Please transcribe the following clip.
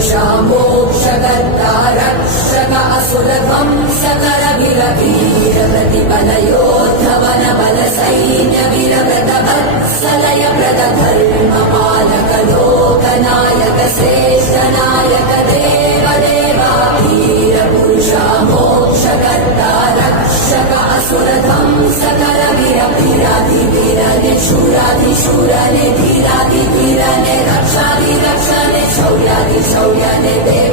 पुरुषा मोक्षकर्ता रक्षक असुरध्वंसकर वीर प्रतिपलयोद्धवन बल सैन्य वीरव्रत वत्सलय व्रत धर्म पालक लोकनायक श्रेष्ठ नायक देव देवा वीर पुरुषा मोक्षकर्ता रक्षक असुरध्वंसकर वीराधिवीर निशूराधिशूर धीराधिधीर रक्षाधिरक्षण शौर्याधिशौर्य देव